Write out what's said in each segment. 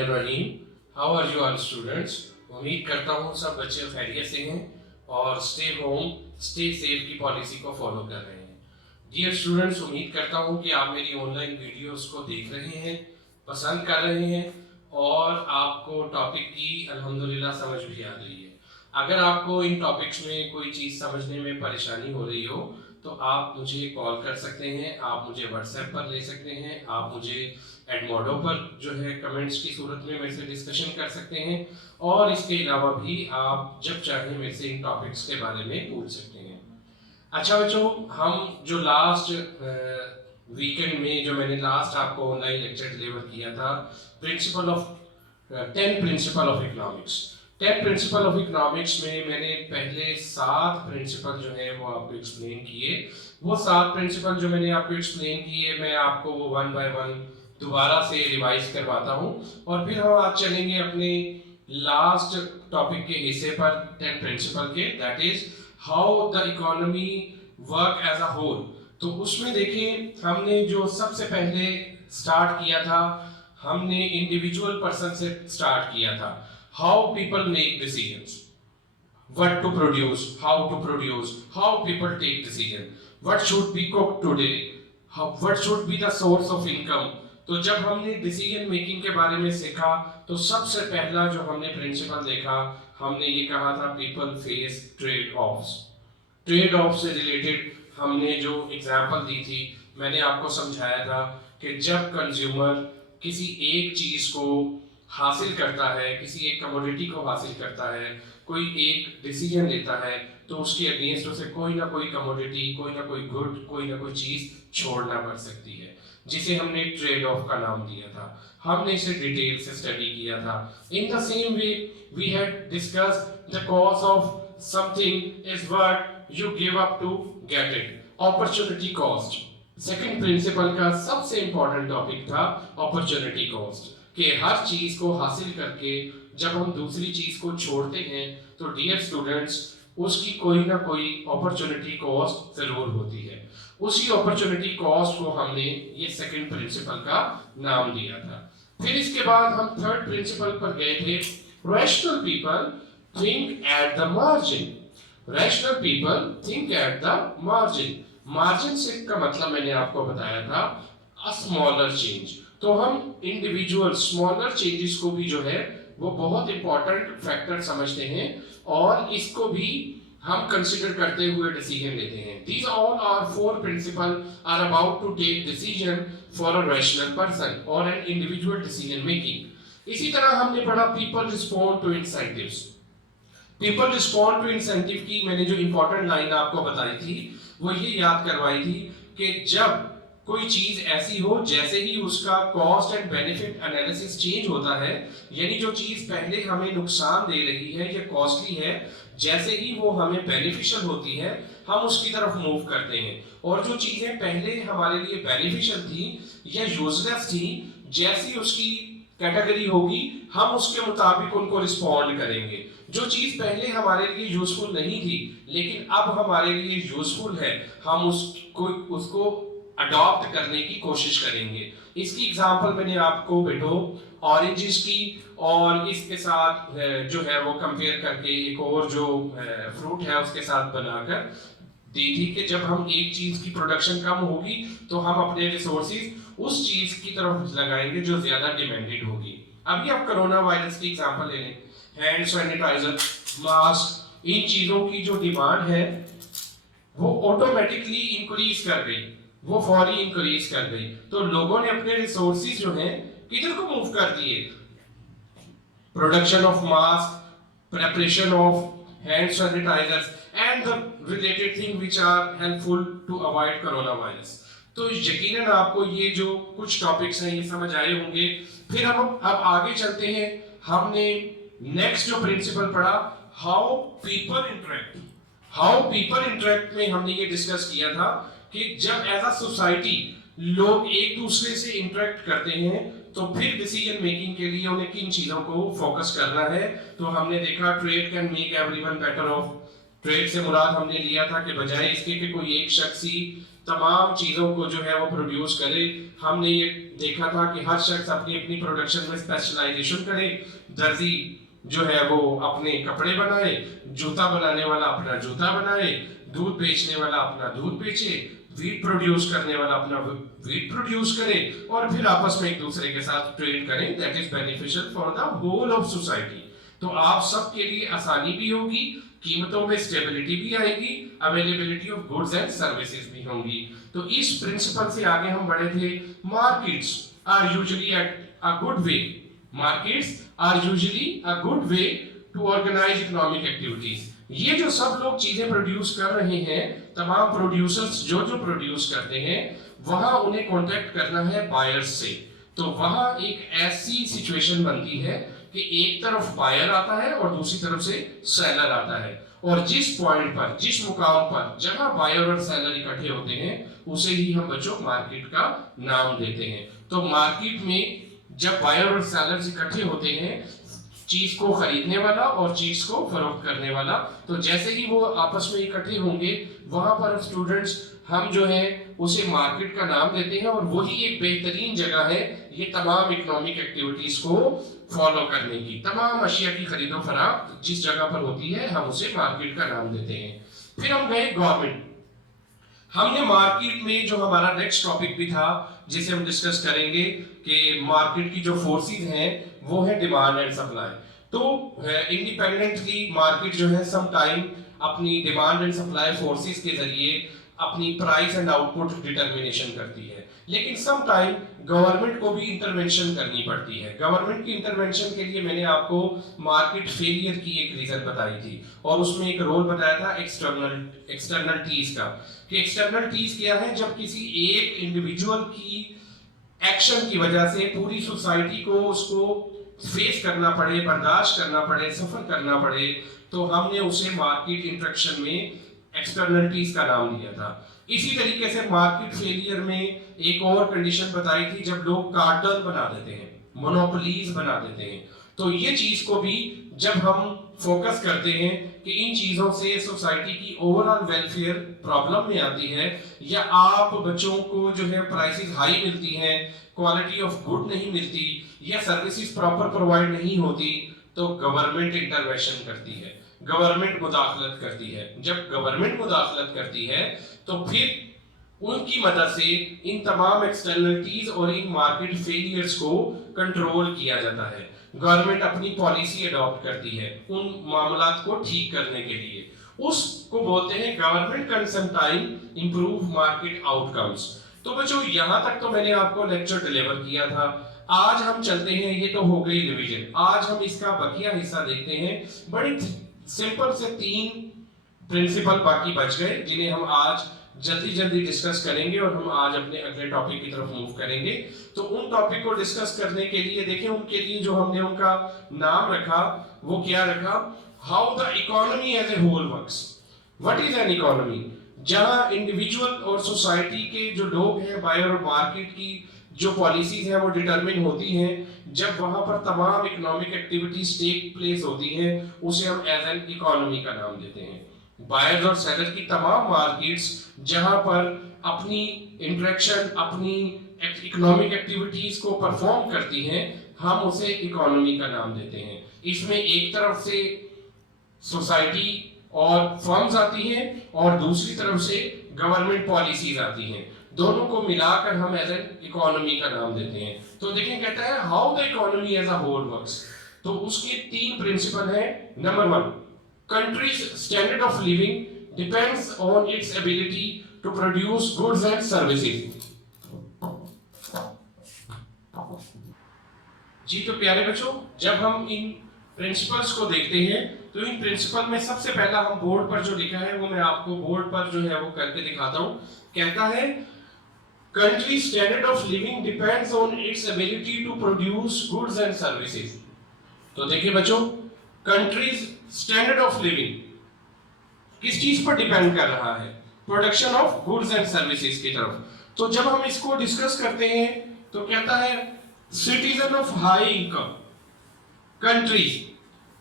बिस्मिल्लाहिर्रहमानिर्रहीम। How are you all students? उम्मीद करता हूँ सब बच्चे खैरियत से हैं और स्टे होम स्टे सेफ की पॉलिसी को फॉलो कर रहे हैं। डियर स्टूडेंट्स, उम्मीद करता हूँ कि आप मेरी ऑनलाइन वीडियोस को देख रहे हैं, पसंद कर रहे हैं और आपको टॉपिक की अल्हम्दुलिल्लाह समझ भी आ रही है। अगर आपको इन टॉपिक्स में कोई चीज़ समझने में परेशानी हो रही हो तो आप मुझे कॉल कर सकते हैं, आप मुझे व्हाट्सएप पर ले सकते हैं, आप मुझे एडमोडो पर जो है कमेंट्स की सूरत में मेरे से डिस्कशन कर सकते हैं और इसके अलावा भी आप जब चाहें मेरे से इन टॉपिक्स के बारे में पूछ सकते हैं। अच्छा बच्चों, हम जो लास्ट वीकेंड में जो मैंने लास्ट आपको ऑनलाइन लेक्चर डिलीवर किया था, principle of 10 principle of economics. 10 principle of economics में मैंने पहले 7 प्रिंसिपल जो है वो आपको एक्सप्लेन किए। वो 7 प्रिंसिपल जो मैंने आपको एक्सप्लेन किए, मैं आपको वो 1 बाय 1 दोबारा से रिवाइज करवाता हूँ और फिर हम आज चलेंगे अपने लास्ट टॉपिक के हिस्से पर 10 प्रिंसिपल के, that is how the economy work as a whole. तो उसमें देखें, हमने जो सबसे पहले स्टार्ट किया था, हमने इंडिविजुअल पर्सन से स्टार्ट किया था। How people make decisions, what to produce, how to produce, how people take decision, what should be cooked today, what should be the source of income। तो जब हमने डिसीजन मेकिंग के बारे में सीखा तो सबसे पहला जो हमने प्रिंसिपल देखा, हमने ये कहा था people face trade offs. Trade off से रिलेटेड हमने जो एग्जांपल दी थी, मैंने आपको समझाया था कि जब कंज्यूमर किसी एक चीज को हासिल करता है, किसी एक कमोडिटी को हासिल करता है, कोई एक डिसीजन लेता है, तो उसके अगेंस्ट उसे कोई ना कोई कमोडिटी, कोई ना कोई गुड, कोई ना कोई चीज छोड़ना पड़ सकती है, जिसे हमने ट्रेड ऑफ का नाम दिया था। हमने इसे डिटेल से स्टडी किया था। In the same way we had discussed the cost of something is what you give up to get it, opportunity cost. Second principle का सबसे इंपॉर्टेंट टॉपिक था अपॉर्चुनिटी कॉस्ट, कि हर चीज को हासिल करके जब हम दूसरी चीज को छोड़ते हैं तो डियर स्टूडेंट्स उसकी कोई ना कोई अपॉर्चुनिटी कॉस्ट जरूर होती है। उसी अपॉर्चुनिटी कॉस्ट को हमने ये सेकंड प्रिंसिपल का नाम दिया था। फिर इसके बाद हम थर्ड प्रिंसिपल पर गए थे, rational people think at the margin. Rational people think at the margin. Margin से का मतलब मैंने आपको बताया था अ स्मॉलर चेंज। तो हम इंडिविजुअल स्मॉलर चेंजेस को भी जो है वो बहुत इंपॉर्टेंट फैक्टर समझते हैं और इसको भी हम कंसीडर करते हुए डिसीजन लेते हैं। These all are 4 principles are about to take decision for a rational person or an individual decision making। इसी तरह हमने पढ़ा people respond to incentives। people respond to incentive की मैंने जो इंपॉर्टेंट लाइन आपको बताई थी वो ये याद करवाई थी कि जब कोई चीज ऐसी हो जैसे ही उसका cost and benefit analysis change होता है, यानी जो चीज पहले हमें नुकसान दे रही है या कॉस्टली है, जैसे ही वो हमें बेनिफिशियल होती है हम उसकी तरफ मूव करते हैं, और जो चीजें पहले हमारे लिए बेनिफिशियल थी या यूजलेस थी, जैसी उसकी कैटेगरी होगी हम उसके मुताबिक उनको रिस्पॉन्ड करेंगे। जो चीज पहले हमारे लिए यूजफुल नहीं थी लेकिन अब हमारे लिए यूजफुल है, हम उसको अडॉप्ट करने की कोशिश करेंगे। इसकी एग्जांपल मैंने आपको बेटो ऑरेंजेस की और इसके साथ जो है वो कंपेयर करके एक और जो फ्रूट है उसके साथ बनाकर दी थी कि जब हम एक चीज की प्रोडक्शन कम होगी तो हम अपने रिसोर्सेज उस चीज की तरफ लगाएंगे जो ज्यादा डिमांडेड होगी। अभी आप कोरोना वायरस की एग्जांपल ले लें, हैंड सैनिटाइजर, मास्क, इन चीजों की जो डिमांड है वो ऑटोमेटिकली इंक्रीज कर गई, वो फौरी इंक्रीज कर गई, तो लोगों ने अपने रिसोर्सेज जो हैं किधर को मूव कर दिए, production of mask, preparation of hand sanitisers and the related thing which are helpful to avoid corona virus. तो यकीनन आपको ये जो कुछ टॉपिक्स हैं ये समझ आए होंगे। फिर हम अब आगे चलते हैं। हमने नेक्स्ट जो प्रिंसिपल पढ़ा, how people interact. How people interact में हमने ये डिस्कस किया था कि जब एज अ सोसाइटी लोग एक दूसरे से इंटरेक्ट करते हैं तो फिर डिसीजन मेकिंग के लिए उन्हें किन चीजों को फोकस करना है। तो हमने देखा trade can make everyone better of. Trade से मुराद हमने लिया था कि बजाय इसके कि कोई एक शख्स ही तमाम चीजों को जो है वो प्रोड्यूस करे। हमने ये देखा था कि हर शख्स अपनी अपनी प्रोडक्शन में स्पेशलाइजेशन करे। दर्जी जो है वो अपने कपड़े बनाए, जूता बनाने वाला अपना जूता बनाए, दूध बेचने वाला अपना दूध बेचे, वीट प्रोड्यूस करने वाला अपना वीट प्रोड्यूस करे, और फिर आपस में एक दूसरे के साथ ट्रेड करें। That is beneficial for the whole of society. तो आप सबके लिए आसानी भी होगी, कीमतों में स्टेबिलिटी भी आएगी, availability of goods and services भी होंगी। तो इस प्रिंसिपल से आगे हम बढ़े थे। Markets are usually a good way, markets are usually a good way to organise economic activities. ये जो सब लोग चीजें प्रोड्यूस कर रहे हैं, तमाम प्रोड्यूसर्स जो जो प्रोड्यूस करते हैं, वहां उन्हें कांटेक्ट करना है बायर्स से। तो वहां एक ऐसी सिचुएशन बनती है कि एक तरफ बायर आता है और दूसरी तरफ से सेलर आता है, और जिस पॉइंट पर, जिस मुकाम पर जहां बायर और सेलर इकट्ठे होते हैं, उसे ही हम बच्चों मार्केट का नाम देते हैं। तो मार्केट में जब बायर और सेलर इकट्ठे होते हैं, चीज को खरीदने वाला और चीज को फरोख्त करने वाला, तो जैसे ही वो आपस में इकट्ठे होंगे, वहां पर स्टूडेंट्स हम जो है उसे मार्केट का नाम देते हैं, और वही एक बेहतरीन जगह है ये तमाम इकोनॉमिक एक्टिविटीज को फॉलो करने की। तमाम अशिया की खरीदो फरोख्त जिस जगह पर होती है, हम उसे मार्केट का नाम देते हैं। फिर हम गए गवर्नमेंट। हमने मार्केट में जो हमारा नेक्स्ट टॉपिक भी था, जिसे हम डिस्कस करेंगे, कि मार्केट की जो फोर्सेस हैं वो है डिमांड एंड सप्लाई। तो इंडिपेंडेंटली मार्केट जो है सम टाइम अपनी डिमांड एंड सप्लाई फोर्सेस के जरिए अपनी प्राइस एंड आउटपुट डिटरमिनेशन करती है, लेकिन सम टाइम गवर्नमेंट को भी इंटरवेंशन करनी पड़ती है। गवर्नमेंट की इंटरवेंशन के लिए मैंने आपको मार्केट फेलियर की एक रीजन बताई थी, और उसमें एक रोल बताया था एक्सटर्नलिटीज का, कि एक्सटर्नलिटीज क्या है। जब किसी एक इंडिविजुअल की एक्शन की वजह से पूरी सोसाइटी को उसको फेस करना पड़े, बर्दाश्त करना पड़े, सफर करना पड़े, तो हमने उसे मार्केट इंटरेक्शन में एक्सटर्नलिटीज का नाम दिया था। इसी तरीके से मार्केट फेलियर में एक और कंडीशन बताई थी, जब लोग कार्टेल बना देते हैं, मोनोपोलीज बना देते हैं। तो ये चीज को भी जब हम फोकस करते हैं कि इन चीजों से सोसाइटी की ओवरऑल वेलफेयर प्रॉब्लम में आती है, या आप बच्चों को जो है प्राइसेस हाई मिलती हैं, क्वालिटी ऑफ गुड नहीं मिलती, या सर्विसेज प्रॉपर प्रोवाइड नहीं होती, तो गवर्नमेंट इंटरवेंशन करती है, गवर्नमेंट मुदाखलत करती है। जब गवर्नमेंट मुदाखलत करती है, तो फिर उनकी मदद से इन तमाम एक्सटर्नलिटीज और इन मार्केट फेलियर्स को कंट्रोल किया जाता है। गवर्नमेंट अपनी पॉलिसी अडॉप्ट करती है उन मामलात को ठीक करने के लिए, उसको बोलते हैं government can some time improve market outcomes. तो बच्चों यहाँ तक तो मैंने आपको लेक्चर डिलीवर किया था। आज हम चलते हैं, ये तो हो गई रिवीजन, आज हम इसका बकिया हिस्सा देखते हैं। बड़ी सिंपल से 3 प्रिंसिपल बाकी बच गए, जिन्हें हम आज जल्दी जल्दी डिस्कस करेंगे, और हम आज अपने अगले टॉपिक की तरफ मूव करेंगे। तो उन टॉपिक को डिस्कस करने के लिए देखें, उनके लिए जो हमने उनका नाम रखा वो क्या रखा, how the economy as a whole works. What is an economy? जहां इंडिविजुअल और सोसाइटी के जो लोग हैं, बायर और मार्केट की जो पॉलिसीज हैं वो डिटरमिन होती हैं, जब वहां पर तमाम इकोनॉमिक एक्टिविटीज टेक प्लेस होती हैं, उसे हम एज एन इकोनॉमी का नाम देते हैं। बायर्स और सेलर की तमाम मार्केट्स जहां पर अपनी इंटरेक्शन, अपनी इकोनॉमिक एक्टिविटीज को परफॉर्म करती हैं, हम उसे इकोनॉमी का नाम देते हैं। इसमें एक तरफ से सोसाइटी और फर्म्स आती हैं, और दूसरी तरफ से गवर्नमेंट पॉलिसीज आती हैं। दोनों को मिलाकर हम एज एन इकोनॉमी का नाम देते हैं। तो देखिए, कहता है how the economy as a whole works. तो उसके 3 प्रिंसिपल हैं। Number 1, country's standard of living depends on its ability to produce goods and services। जी तो प्यारे बच्चों, जब हम इन प्रिंसिपल्स को देखते हैं, तो इन प्रिंसिपल में सबसे पहला हम बोर्ड पर जो लिखा है वो मैं आपको बोर्ड पर जो है वो करके दिखाता हूं। कहता है country's standard of living depends on its ability to produce goods and services। तो देखिए बच्चों, कंट्रीज स्टैंडर्ड ऑफ लिविंग किस चीज पर डिपेंड कर रहा है? Production of goods and services की तरफ। तो जब हम इसको डिस्कस करते हैं, तो कहता है citizen of high income countries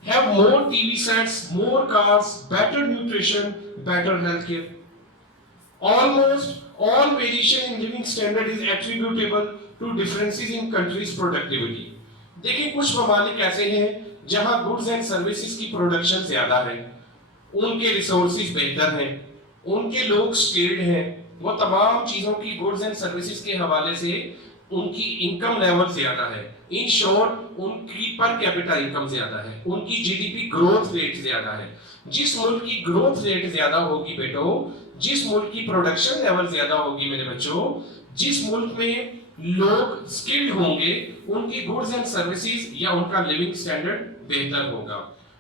have more TV sets, more cars, better nutrition, better health care. Almost all variation in living standard is attributable to differences in countries' productivity. देखिए कुछ ममालिक ऐसे हैं जहां गुड्स एंड सर्विसेज की production ज्यादा है, उनके रिसोर्सेज बेहतर हैं, उनके लोग स्किल्ड हैं, वो तमाम चीजों की गुड्स एंड सर्विसेज के हवाले से उनकी इनकम लेवल ज्यादा है। इन शॉर्ट उनकी पर कैपिटा इनकम ज्यादा है, उनकी जीडीपी ग्रोथ रेट ज्यादा है। जिस मुल्क की ग्रोथ रेट ज्यादा होगी बेटो, जिस मुल्क की प्रोडक्शन लेवल ज्यादा होगी मेरे बच्चों, जिस मुल्क में लोग स्किल्ड होंगे, उनकी गुड्स एंड सर्विसेज या उनका लिविंग स्टैंडर्ड बेहतर होगा।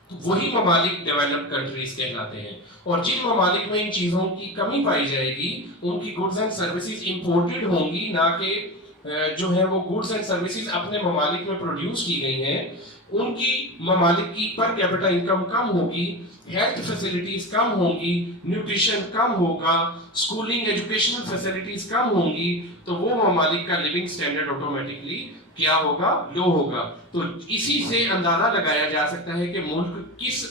तो वही ममालिक डेवलप्ड कंट्रीज कहलाते हैं। और जिन ममालिक में इन चीजों की कमी पाई जाएगी, उनकी गुड्स एंड सर्विसेज इंपोर्टेड होंगी, ना कि जो है वो गुड्स एंड सर्विसेज अपने ममालिक में प्रोड्यूस की गई हैं, उनकी ममालिक की पर कैपिटा इनकम कम होगी, हेल्थ फैसिलिटीज कम होंगी, न्यूट्रिशन कम होगा, स्कूलिंग एजुकेशनल फैसिलिटीज कम होंगी, तो वो ममालिक का लिविंग स्टैंडर्ड ऑटोमेटिकली क्या होगा, लो होगा। तो इसी से अंदाजा लगाया जा सकता है कि मुल्क किस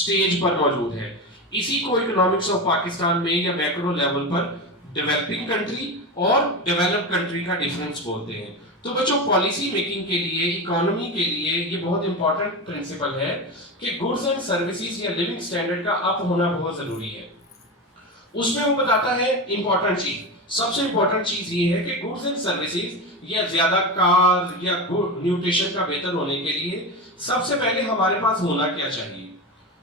स्टेज पर मौजूद है। इसी को इकोनॉमिक्स ऑफ पाकिस्तान में या मैक्रो लेवल पर डेवलपिंग कंट्री और डेवलप्ड कंट्री का डिफरेंस बोलते हैं। तो बच्चों पॉलिसी मेकिंग के लिए, इकोनॉमी के लिए ये बहुत इंपॉर्टेंट प्रिंसिपल है कि गुड्स एंड सर्विसेज या लिविंग स्टैंडर्ड का अप होना बहुत जरूरी है। उसमें वो बताता है इंपॉर्टेंट चीज, सबसे इंपॉर्टेंट चीज ये है कि गुड्स एंड सर्विसेज या ज्यादा कार या गुड न्यूट्रिशन का बेहतर होने के लिए सबसे पहले हमारे पास होना क्या चाहिए?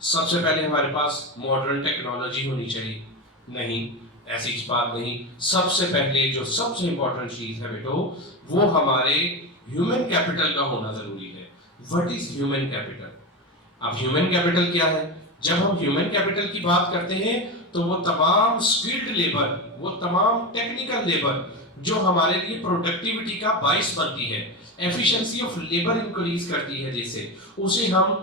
सबसे पहले हमारे पास मॉडर्न टेक्नोलॉजी होनी चाहिए? नहीं, ऐसी बात नहीं। सबसे पहले जो सबसे इंपॉर्टेंट चीज है बेटो, वो हमारे ह्यूमन कैपिटल का होना जरूरी है। What is human capital? अब ह्यूमन कैपिटल क्या है? जब हम ह्यूमन कैपिटल की बात करते हैं तो वो तमाम स्किल्ड लेबर, वो तमाम टेक्निकल लेबर जो हमारे लिए प्रोडक्टिविटी का बाइस बनती है, एफिशिएंसी ऑफ लेबर इंक्रीज करती है, जैसे उसे हम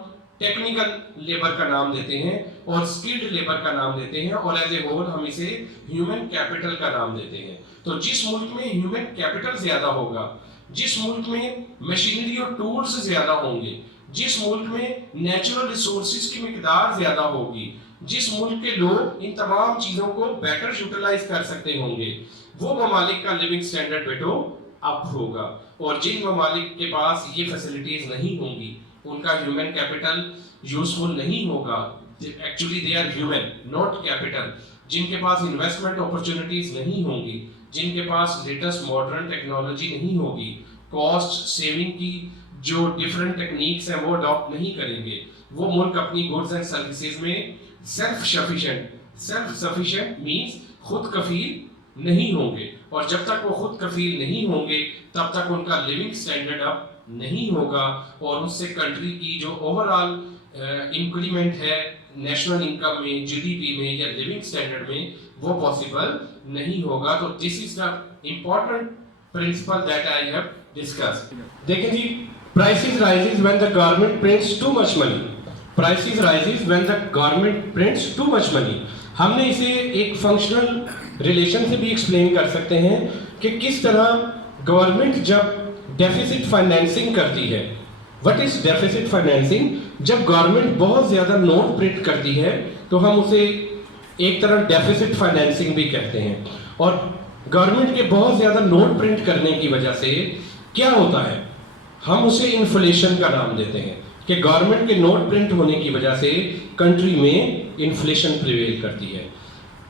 टेक्निकल लेबर का नाम देते हैं और स्किल्ड लेबर का नाम देते हैं, और एज ए होल हम इसे ह्यूमन कैपिटल का नाम देते हैं। तो जिस मुल्क में ह्यूमन कैपिटल ज्यादा होगा, जिस मुल्क में मशीनरी और टूल्स ज्यादा होंगे, जिस मुल्क में नेचुरल रिसोर्सेज की मिकदार ज्यादा होगी, जिस मुल्क के लोग इन तमाम चीजों को बेटर यूटिलाइज कर सकते होंगे, वो ममालिक का लिविंग स्टैंडर्ड बेटो अप होगा। और जिन ममालिक के पास ये फैसिलिटीज नहीं होंगी, उनका ह्यूमन कैपिटल यूजफुल नहीं होगा, actually they are human not capital, जिनके पास इन्वेस्टमेंट अपॉर्चुनिटीज नहीं होंगी, जिनके पास लेटेस्ट मॉडर्न टेक्नोलॉजी नहीं होगी, कॉस्ट सेविंग की जो डिफरेंट टेक्निक्स हैं वो अडॉप्ट नहीं करेंगे, वो मुल्क अपनी गुड्स एंड सर्विसेज में सेल्फ सफिशिएंट मींस खुद कफील नहीं होंगे। और जब तक वो खुद कफील नहीं होंगे तब तक उनका लिविंग स्टैंडर्ड अप नहीं होगा, और उससे कंट्री की जो ओवरऑल इंक्रीमेंट है नेशनल इनकम में, जीडीपी में या लिविंग स्टैंडर्ड में, वो पॉसिबल नहीं होगा। तो this is the important principle that I have discussed. देखिए जी, prices rises when the government prints too much money. Prices rises when the government prints too much money. हमने इसे एक फंक्शनल रिलेशन से भी एक्सप्लेन कर सकते हैं कि किस तरह गवर्नमेंट जब डेफिसिट फाइनेंसिंग करती है। What is deficit financing? जब गवर्नमेंट बहुत ज्यादा नोट प्रिंट करती है तो हम उसे एक तरह डेफिसिट फाइनेंसिंग भी कहते हैं। और गवर्नमेंट के बहुत ज्यादा नोट प्रिंट करने की वजह से क्या होता है, हम उसे इन्फ्लेशन का नाम देते हैं कि गवर्नमेंट के नोट प्रिंट होने की वजह से कंट्री में इन्फ्लेशन प्रिवेल करती है।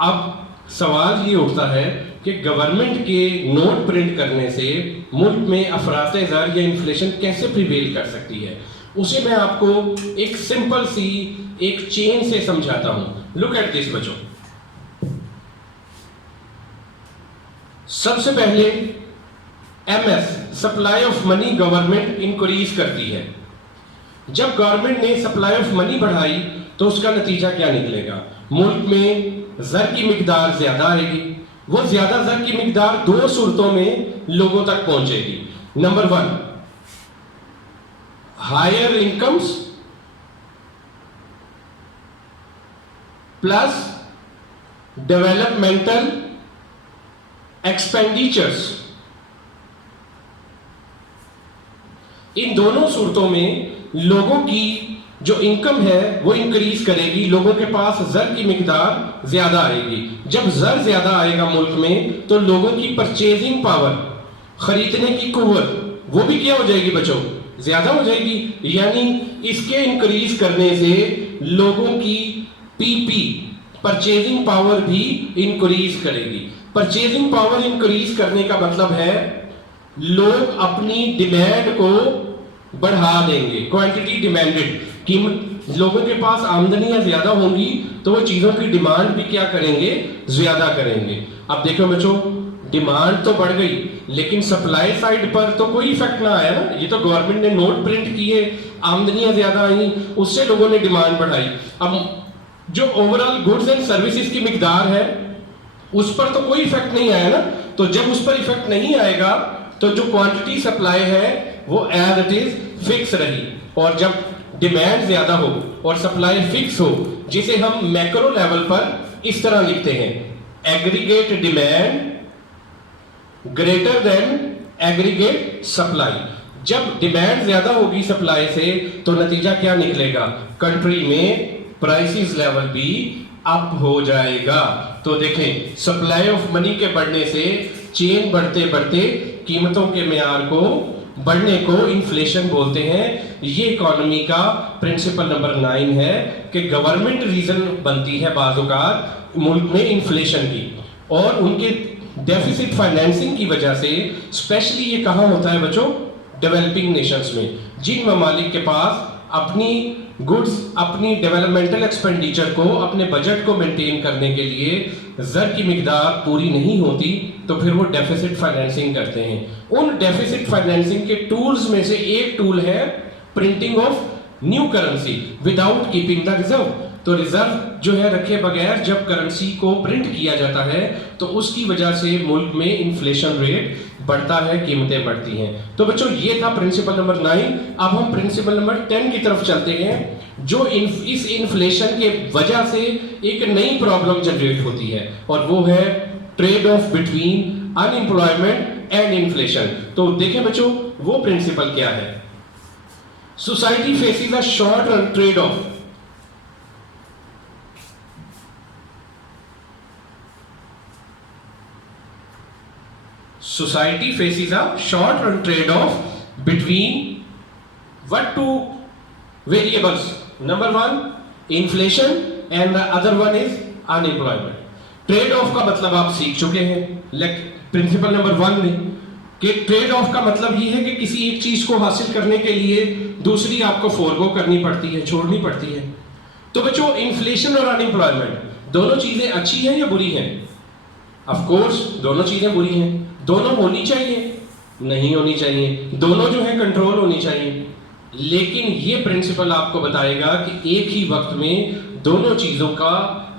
अब सवाल ये उठता है कि गवर्नमेंट के नोट प्रिंट करने से मुल्क में अफरात-ए-ज़र या इन्फ्लेशन कैसे प्रिवेल कर सकती है, उसे मैं आपको एक सिंपल सी एक चेन से समझाता हूं। लुक एट दिस बच्चों। सबसे पहले MS supply of money government increase करती है। जब गवर्नमेंट ने सप्लाई ऑफ मनी बढ़ाई तो उसका नतीजा क्या निकलेगा? मुल्क में जर की मिकदार ज्यादा आएगी। वो ज्यादा जर की मिकदार दो सूरतों में लोगों तक पहुंचेगी। Number 1, higher incomes plus developmental expenditures. इन दोनों सूरतों में लोगों की जो इनकम है वो इंक्रीज करेगी, लोगों के पास जर की मिकदार ज्यादा आएगी। जब जर ज्यादा आएगा मुल्क में तो लोगों की परचेजिंग पावर, खरीदने की कुव्वत, वो भी क्या हो जाएगी बच्चों, ज्यादा हो जाएगी। यानी इसके इंक्रीज करने से लोगों की पीपी, परचेजिंग पावर भी इंक्रीज करेगी। परचेजिंग पावर इंक्रीज करने का मतलब है लोग अपनी डिमांड को बढ़ा देंगे, क्वांटिटी डिमांडेड, कीमत, लोगों के पास आमदनियां ज्यादा होंगी तो वो चीजों की डिमांड भी क्या करेंगे, ज्यादा करेंगे। अब देखो बच्चों, डिमांड तो बढ़ गई लेकिन सप्लाई साइड पर तो कोई इफेक्ट ना आया ना। ये तो गवर्नमेंट ने नोट प्रिंट किए, आमदनियां ज्यादा आई, उससे लोगों ने डिमांड बढ़ाई। अब जो ओवरऑल गुड्स एंड सर्विसेज की मिकदार है उस पर तो कोई इफेक्ट नहीं आया ना। तो जब उस पर इफेक्ट नहीं आएगा तो जो क्वांटिटी सप्लाई है वो एज इट इज फिक्स रही। और जब डिमांड ज्यादा हो और सप्लाई फिक्स हो, जिसे हम मैक्रो लेवल पर इस तरह लिखते हैं, aggregate demand greater than aggregate supply. जब डिमांड ज्यादा होगी सप्लाई से तो नतीजा क्या निकलेगा, कंट्री में प्राइसेस लेवल भी अप हो जाएगा। तो देखें, सप्लाई ऑफ मनी के बढ़ने से चेन बढ़ते बढ़ते कीमतों के मेयार को बढ़ने को इन्फ्लेशन बोलते हैं। ये इकोनॉमी का प्रिंसिपल नंबर 9 है कि गवर्नमेंट रीजन बनती है बाज़-औक़ात मुल्क में इन्फ्लेशन की, और उनके डेफिसिट फाइनेंसिंग की वजह से। स्पेशली ये कहाँ होता है बच्चों, डेवलपिंग नेशंस में, जिन ममालिक के पास अपनी गुड्स, अपनी डेवलपमेंटल एक्सपेंडिचर को, अपने बजट को मेंटेन करने के लिए जर की मिकदार पूरी नहीं होती तो फिर वो डेफिसिट फाइनेंसिंग करते हैं। उन डेफिसिट फाइनेंसिंग के टूल्स में से एक टूल है printing of new currency without keeping the reserve. तो रिजर्व जो है रखे बगैर जब करेंसी को प्रिंट किया जाता है तो उसकी वजह से मुल्क में इन्फ्लेशन रेट बढ़ता है, कीमतें बढ़ती हैं। तो बच्चों ये था प्रिंसिपल नंबर 9। अब हम प्रिंसिपल नंबर 10 की तरफ चलते हैं, जो इस इन्फ्लेशन के वजह से एक नई प्रॉब्लम जनरेट होती है, और वो है trade off between unemployment and inflation. तो देखें बच्चों, वो प्रिंसिपल क्या है। Society faces a short run trade of society faces a short run trade-off between what two variables, number one inflation and the other one is unemployment. Trade off का मतलब आप सीख चुके हैं प्रिंसिपल नंबर 1 में कि ट्रेड ऑफ का मतलब ये है कि किसी एक चीज को हासिल करने के लिए दूसरी आपको फोरगो करनी पड़ती है, छोड़नी पड़ती है। तो बच्चों, इन्फ्लेशन और अनएम्प्लॉयमेंट दोनों चीजें अच्छी हैं या बुरी हैं? ऑफ कोर्स दोनों चीजें बुरी हैं। दोनों होनी चाहिए? नहीं होनी चाहिए। दोनों जो है कंट्रोल होनी चाहिए। लेकिन ये प्रिंसिपल आपको बताएगा कि एक ही वक्त में दोनों चीजों का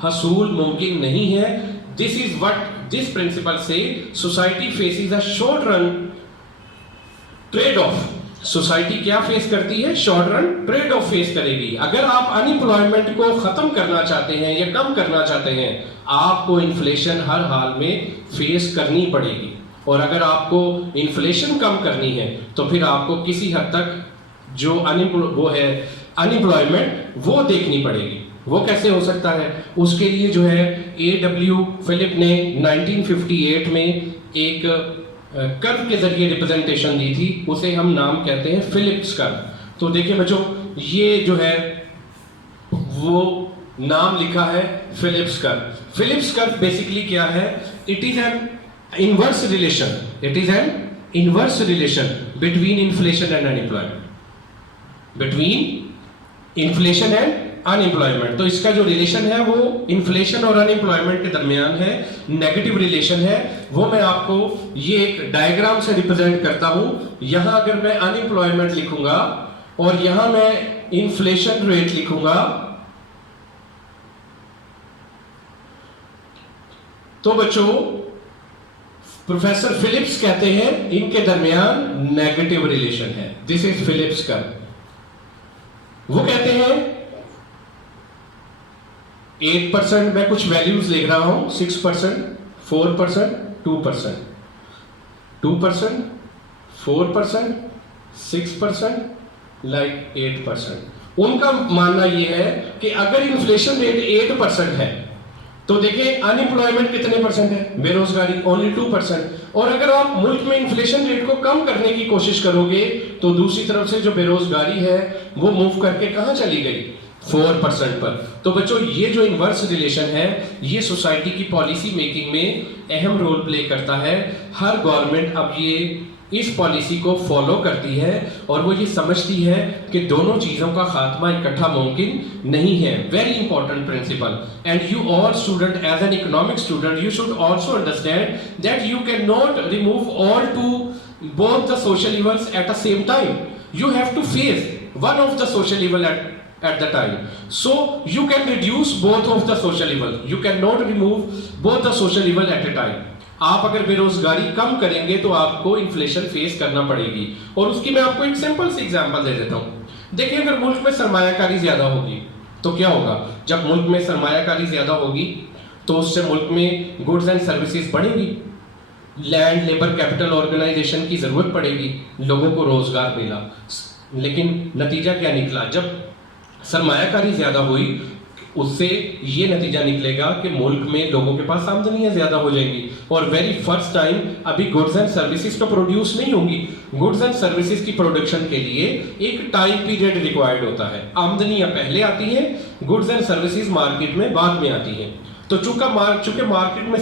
हसूल मुमकिन नहीं है। This is what this principle says society faces a short run trade off. Society क्या फेस करती है? Short run trade off face करेगी। अगर आप अनएम्प्लॉयमेंट को खत्म करना चाहते हैं या कम करना चाहते हैं, आपको इन्फ्लेशन हर हाल में फेस करनी पड़ेगी। और अगर आपको इन्फ्लेशन कम करनी है तो फिर आपको किसी हद तक जो अनएम्प्लॉयमेंट वो देखनी पड़ेगी। वो कैसे हो सकता है? उसके लिए जो है A.W. फिलिप ने 1958 में एक कर्व के जरिए रिप्रेजेंटेशन दी थी, उसे हम नाम कहते हैं फिलिप्स कर्व। तो देखिए बच्चों, ये जो है वो नाम लिखा है Phillips curve. Phillips curve basically क्या है? It is an inverse relation. It is an inverse relation between inflation and unemployment. Between inflation and unemployment. तो इसका जो रिलेशन है वो इन्फ्लेशन और अनएम्प्लॉयमेंट के दरमियान है, नेगेटिव रिलेशन है। वो मैं आपको ये एक डायग्राम से रिप्रेजेंट करता हूं। यहां अगर मैं अनएम्प्लॉयमेंट लिखूंगा और यहां मैं इन्फ्लेशन रेट लिखूंगा, तो बच्चों प्रोफेसर फिलिप्स कहते हैं इनके दरमियान नेगेटिव रिलेशन है। This is Phillips curve. वो कहते हैं 8%, मैं कुछ वैल्यूज लिख रहा हूं, 6%, 4%, 2%, 2%, 4%, 6%, लाइक 8%। उनका मानना यह है कि अगर इन्फ्लेशन रेट 8% है तो देखिए अनएम्प्लॉयमेंट कितने परसेंट है, बेरोजगारी ओनली 2%। और अगर आप मुल्क में इन्फ्लेशन रेट को कम करने की कोशिश करोगे तो दूसरी तरफ से जो बेरोजगारी है वो मूव करके कहां चली गई, 4% पर। तो बच्चों ये जो इन्वर्स रिलेशन है ये सोसाइटी की पॉलिसी मेकिंग में अहम रोल प्ले करता है। हर गवर्नमेंट अब ये इस पॉलिसी को फॉलो करती है और वो ये समझती है कि दोनों चीजों का खात्मा इकट्ठा मुमकिन नहीं है। Very important principle, and you all student as an economic student you should also understand that you can not remove all to both the social evils at the same time. You have to face one of the social evil at the time. So you can reduce both of the social evil. You cannot remove both the social evil at a time. आप अगर बेरोजगारी कम करेंगे तो आपको inflation face करना पड़ेगी। और उसकी मैं आपको एक सिंपल सी एग्जांपल दे देता हूं। देखिए अगर मुल्क में सरमायाकारी ज्यादा होगी तो क्या होगा, जब मुल्क में सरमायाकारी ज्यादा होगी तो उससे मुल्क में गुड्स एंड सर्विसेज बढ़ेगी, लैंड लेबर कैपिटल ऑर्गेनाइजेशन की जरूरत पड़ेगी, लोगों को रोजगार मिला। लेकिन नतीजा क्या निकला, जब सरमायाकारी ज्यादा हुई उससे ये नतीजा निकलेगा कि मुल्क में लोगों के पास आमदनियां ज्यादा हो जाएंगी और वेरी फर्स्ट टाइम अभी गुड्स एंड सर्विसेज तो प्रोड्यूस नहीं होंगी। गुड्स एंड सर्विसेज की प्रोडक्शन के लिए एक टाइम पीरियड रिक्वायर्ड होता है। आमदनियां पहले आती हैं, गुड्स एंड सर्विसेज मार्केट में बाद में आती हैं। तो चूंकि मार्केट में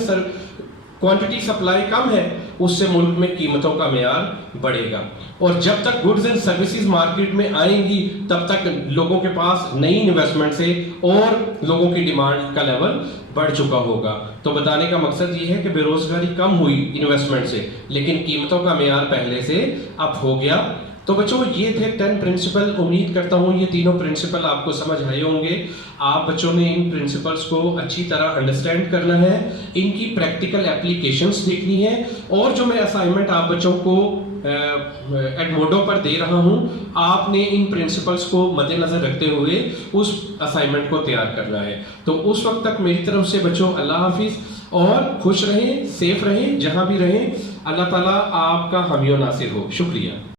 क्वांटिटी सप्लाई कम है उससे मुल्क में कीमतों का मेयार बढ़ेगा। और जब तक गुड्स एंड सर्विसेज मार्केट में आएंगी तब तक लोगों के पास नई इन्वेस्टमेंट से और लोगों की डिमांड का लेवल बढ़ चुका होगा। तो बताने का मकसद ये है कि बेरोजगारी कम हुई इन्वेस्टमेंट से, लेकिन कीमतों का मेयार पहले से अप हो गया। तो बच्चों ये थे 10 प्रिंसिपल। उम्मीद करता हूँ ये तीनों प्रिंसिपल आपको समझ आए होंगे। आप बच्चों ने इन प्रिंसिपल्स को अच्छी तरह अंडरस्टैंड करना है, इनकी प्रैक्टिकल एप्लीकेशंस देखनी है। और जो मैं असाइनमेंट आप बच्चों को एडमोडो पर दे रहा हूँ, आपने इन प्रिंसिपल्स को मद्देनजर रखते हुए उस असाइनमेंट को तैयार करना है। तो उस वक्त तक मेरी तरफ से बच्चों अल्लाह हाफिज, और खुश रहें, सेफ रहें, जहाँ भी रहें। अल्लाह ताला आपका हामी और नासिर हो। शुक्रिया।